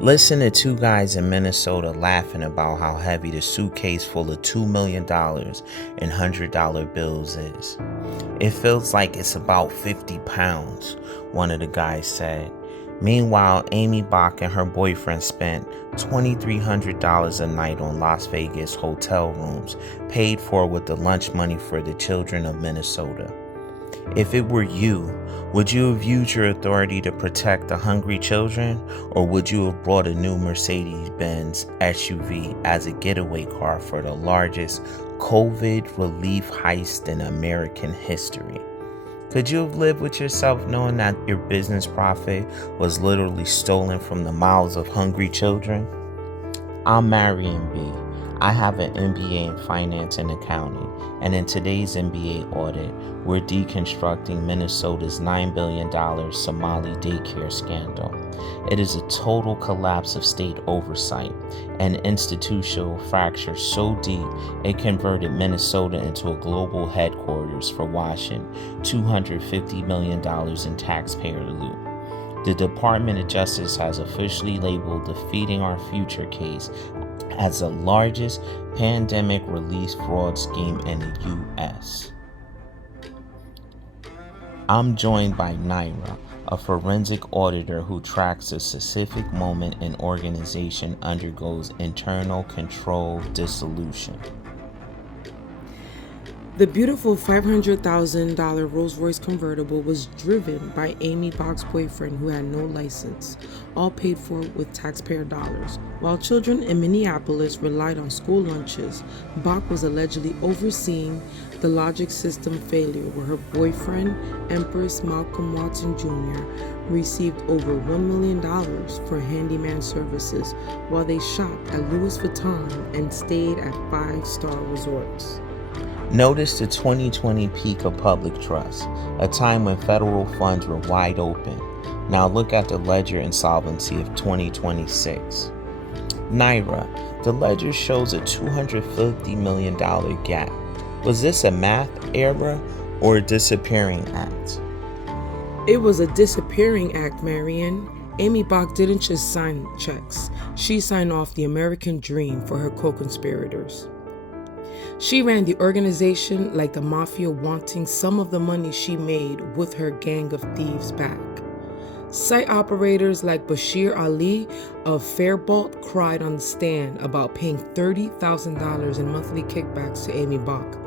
Listen to two guys in Minnesota laughing about how heavy the suitcase full of $2 million in $100 bills is. It feels like it's about 50 pounds, one of the guys said. Meanwhile, Aimee Bock and her boyfriend spent $2,300 a night on Las Vegas hotel rooms, paid for with the lunch money for the children of Minnesota. If it were you, would you have used your authority to protect the hungry children, or would you have brought a new Mercedes-Benz SUV as a getaway car for the largest COVID relief heist in American history? Could you have lived with yourself knowing that your business profit was literally stolen from the mouths of hungry children? I'm Marion B. I have an MBA in Finance and Accounting, and in today's MBA Audit, we're deconstructing Minnesota's $9 billion Somali daycare scandal. It is a total collapse of state oversight, an institutional fracture so deep it converted Minnesota into a global headquarters for washing $250 million in taxpayer loot. The Department of Justice has officially labeled the Feeding Our Future case as the largest pandemic relief fraud scheme in the U.S. I'm joined by Nyra, a forensic auditor who tracks the specific moment an organization undergoes internal control dissolution. The beautiful $500,000 Rolls-Royce convertible was driven by Aimee Bock's boyfriend, who had no license, all paid for with taxpayer dollars. While children in Minneapolis relied on school lunches, Bock was allegedly overseeing the logic system failure where her boyfriend, Empress Malcolm Watson Jr., received over $1 million for handyman services while they shopped at Louis Vuitton and stayed at 5-star resorts. Notice the 2020 peak of public trust, a time when federal funds were wide open. Now look at the ledger insolvency of 2026. Nyra, the ledger shows a $250 million gap. Was this a math error or a disappearing act? It was a disappearing act, Marion. Aimee Bock didn't just sign checks. She signed off the American dream for her co-conspirators. She ran the organization like the mafia, wanting some of the money she made with her gang of thieves back. Site operators like Bashir Ali of Fairbolt cried on the stand about paying $30,000 in monthly kickbacks to Aimee Bock.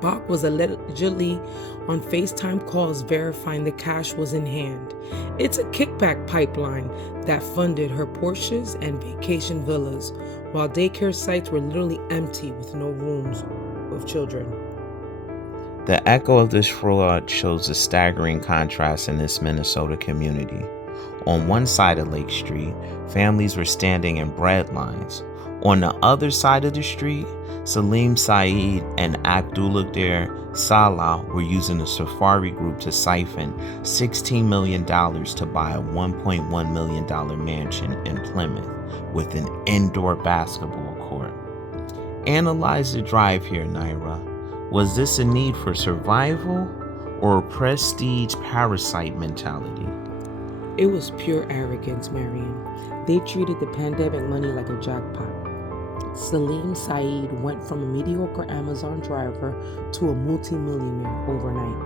Bock was allegedly on FaceTime calls verifying the cash was in hand. It's a kickback pipeline that funded her Porsches and vacation villas, while daycare sites were literally empty with no rooms of children. The echo of this fraud shows a staggering contrast in this Minnesota community. On one side of Lake Street, families were standing in bread lines. On the other side of the street, Salim Saeed and Abdulkadir Salah were using a safari group to siphon $16 million to buy a $1.1 million mansion in Plymouth with an indoor basketball court. Analyze the drive here, Nyra. Was this a need for survival or a prestige parasite mentality? It was pure arrogance, Marion. They treated the pandemic money like a jackpot. Salim Saeed went from a mediocre Amazon driver to a multimillionaire overnight.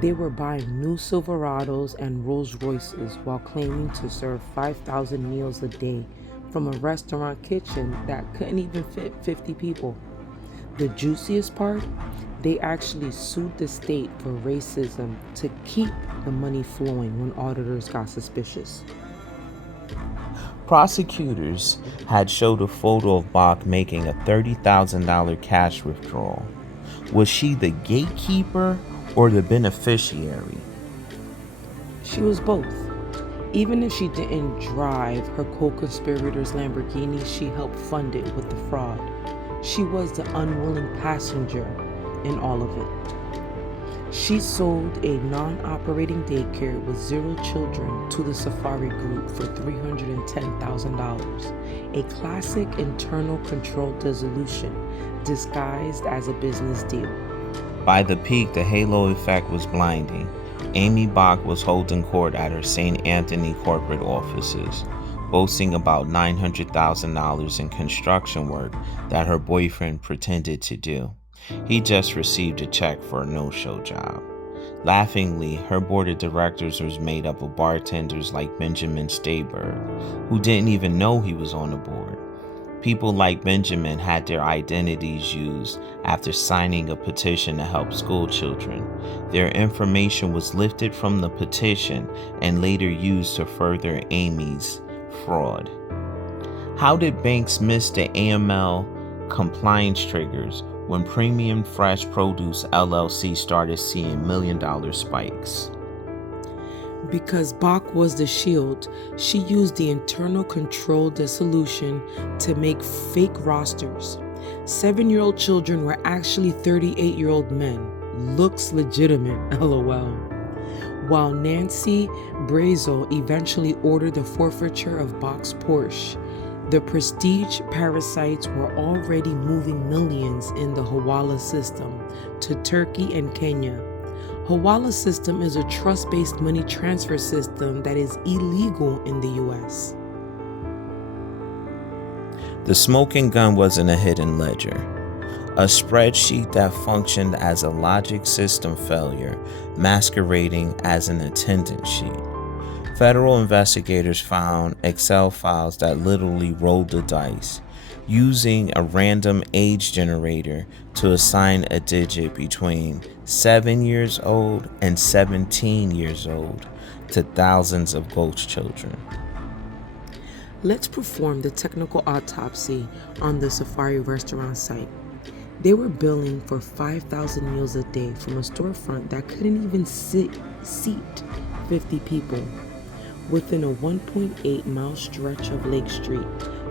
They were buying new Silverados and Rolls Royces while claiming to serve 5,000 meals a day from a restaurant kitchen that couldn't even fit 50 people. The juiciest part? They actually sued the state for racism to keep the money flowing when auditors got suspicious. Prosecutors had showed a photo of Bock making a $30,000 cash withdrawal. Was she the gatekeeper or the beneficiary? She was both. Even if she didn't drive her co-conspirators' Lamborghini, she helped fund it with the fraud. She was the unwilling passenger in all of it. She sold a non-operating daycare with 0 children to the Safari Group for $310,000, a classic internal control dissolution disguised as a business deal. By the peak, the halo effect was blinding. Aimee Bock was holding court at her St. Anthony corporate offices. boasting about $900,000 in construction work that her boyfriend pretended to do. He just received a check for a no-show job. Laughingly, her board of directors was made up of bartenders like Benjamin Stayberg, who didn't even know he was on the board. People like Benjamin had their identities used after signing a petition to help school children. Their information was lifted from the petition and later used to further Aimee's fraud. How did banks miss the AML compliance triggers when Premium Fresh Produce LLC started seeing million-dollar spikes? Because Bock was the shield, she used the internal control dissolution to make fake rosters. 7-year-old children were actually 38-year-old men. Looks legitimate, lol. While Nancy Brazel eventually ordered the forfeiture of Bock's Porsche, the prestige parasites were already moving millions in the Hawala system to Turkey and Kenya. Hawala system is a trust-based money transfer system that is illegal in the US. The smoking gun wasn't a hidden ledger, a spreadsheet that functioned as a logic system failure masquerading as an attendance sheet. Federal investigators found Excel files that literally rolled the dice, using a random age generator to assign a digit between 7 years old and 17 years old to thousands of ghost children. Let's perform the technical autopsy on the Safari restaurant site. They were billing for 5,000 meals a day from a storefront that couldn't even seat 50 people. Within a 1.8-mile stretch of Lake Street,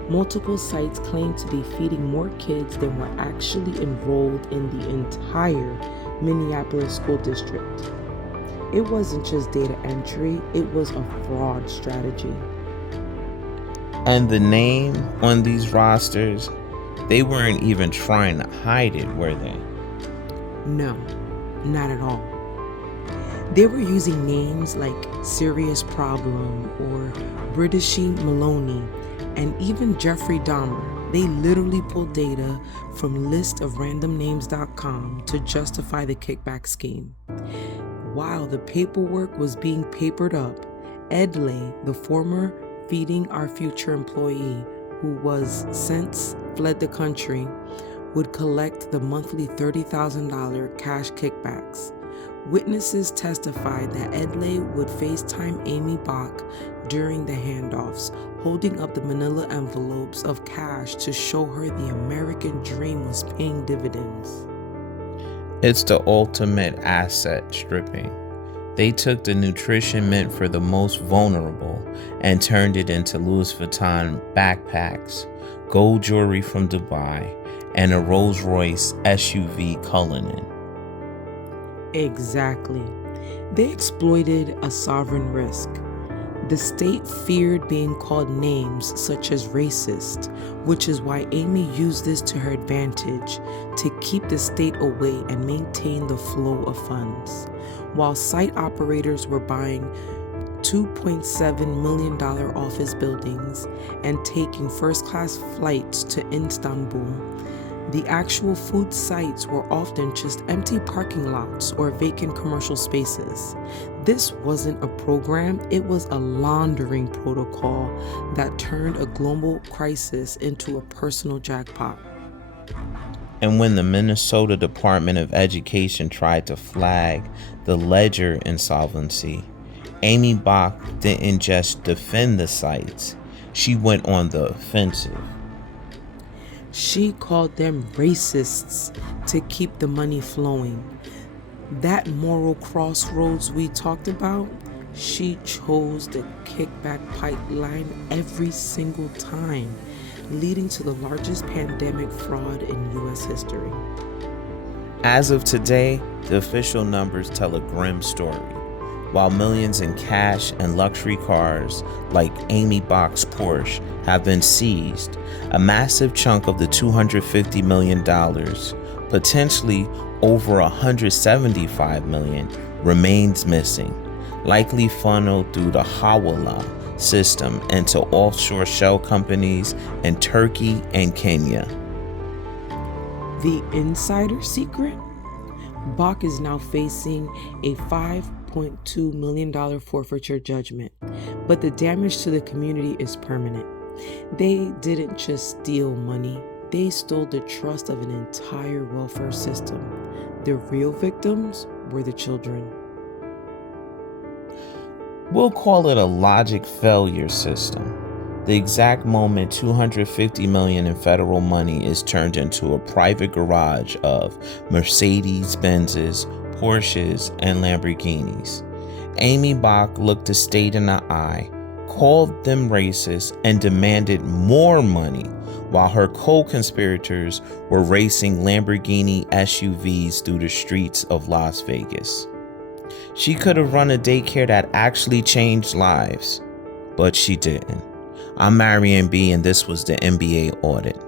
multiple sites claimed to be feeding more kids than were actually enrolled in the entire Minneapolis school district. It wasn't just data entry, it was a fraud strategy. And the name on these rosters, they weren't even trying to hide it, were they? No, not at all. They were using names like Serious Problem or Britishy Maloney and even Jeffrey Dahmer. They literally pulled data from listofrandomnames.com to justify the kickback scheme. While the paperwork was being papered up, Ed Lay, the former Feeding Our Future employee who was since fled the country, would collect the monthly $30,000 cash kickbacks. Witnesses testified that Edley would FaceTime Aimee Bock during the handoffs, holding up the manila envelopes of cash to show her the American dream was paying dividends. It's the ultimate asset stripping. They took the nutrition meant for the most vulnerable and turned it into Louis Vuitton backpacks, gold jewelry from Dubai, and a Rolls-Royce SUV Cullinan. Exactly. They exploited a sovereign risk. The state feared being called names such as racist, which is why Aimee used this to her advantage to keep the state away and maintain the flow of funds. While site operators were buying $2.7 million office buildings and taking first-class flights to Istanbul, the actual food sites were often just empty parking lots or vacant commercial spaces. This wasn't a program, it was a laundering protocol that turned a global crisis into a personal jackpot. And when the Minnesota Department of Education tried to flag the ledger insolvency, Aimee Bock didn't just defend the sites, she went on the offensive. She called them racists to keep the money flowing. That moral crossroads we talked about, she chose the kickback pipeline every single time, leading to the largest pandemic fraud in U.S. history. As of today, the official numbers tell a grim story. While millions in cash and luxury cars like Aimee Bock's Porsche have been seized, a massive chunk of the $250 million, potentially over $175 million, remains missing, likely funneled through the Hawala system into offshore shell companies in Turkey and Kenya. The insider secret? Bock is now facing a $5.2 million forfeiture judgment, but the damage to the community is permanent. They didn't just steal money, they stole the trust of an entire welfare system. The real victims were the children. We'll call it a logic failure system. The exact moment $250 million in federal money is turned into a private garage of Mercedes Benzes, Porsches, and Lamborghinis. Aimee Bock looked the state in the eye, called them racist, and demanded more money, while her co-conspirators were racing Lamborghini SUVs through the streets of Las Vegas. She could have run a daycare that actually changed lives, but she didn't. I'm Marion B, and this was the MBA Audit.